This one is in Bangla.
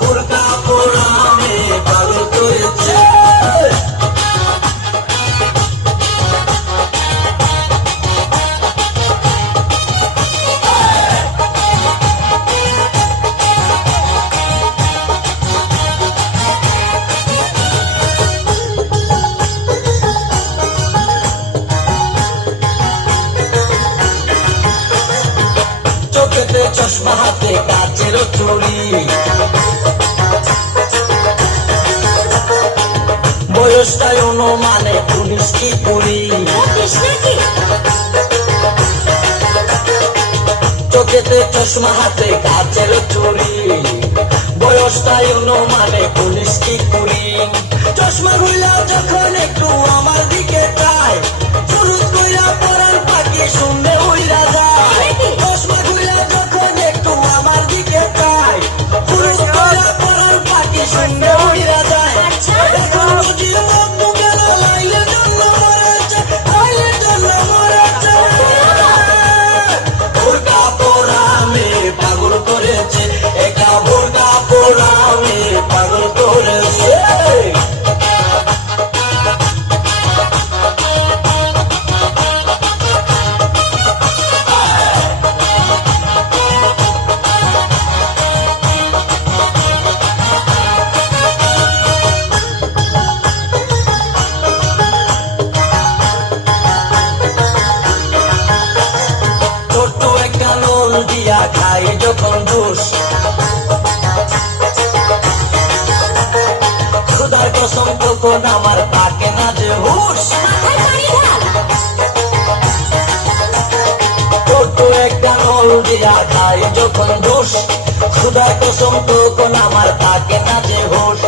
বোরকা পরা মেয়ে পাগল করেছে। চোখেতে চশমা হাতে কাচের চুড়ি, বয়সটাই অনুমানে 19 কি 20। চোখেতে চশমা হাতে কাচের চুড়ি, বয়সটাই অনুমানে 19 কি 20। চশমা খুইলা যখন একটু আমার দিকে চায়, চুরুত কইরা পরার পাখি শুনলে উইরা যায়। চশমা খুইলা যখন একটু আমার দিকে চায়, চুরুত কইরা পরার পাখি শুনলে উইরা যায়। এখন বুঝি বন্ধু গেল লাইলের জন্য মরেছে, লাইলের জন্য মরেছে। বোরকা পরা মেয়ে পাগল করেছে, একা বোরকা পরা মেয়ে পাগল করেছে। ছোট্ট একটা নল দিয়া খাই যখন জুস, খুদার কসম তখন আমার থাকে না যে হুশ। ছোট্ট একটা নল দিয়া খাই যখন জুস, খুদার কসম তখন আমার থাকে না যে হুশ।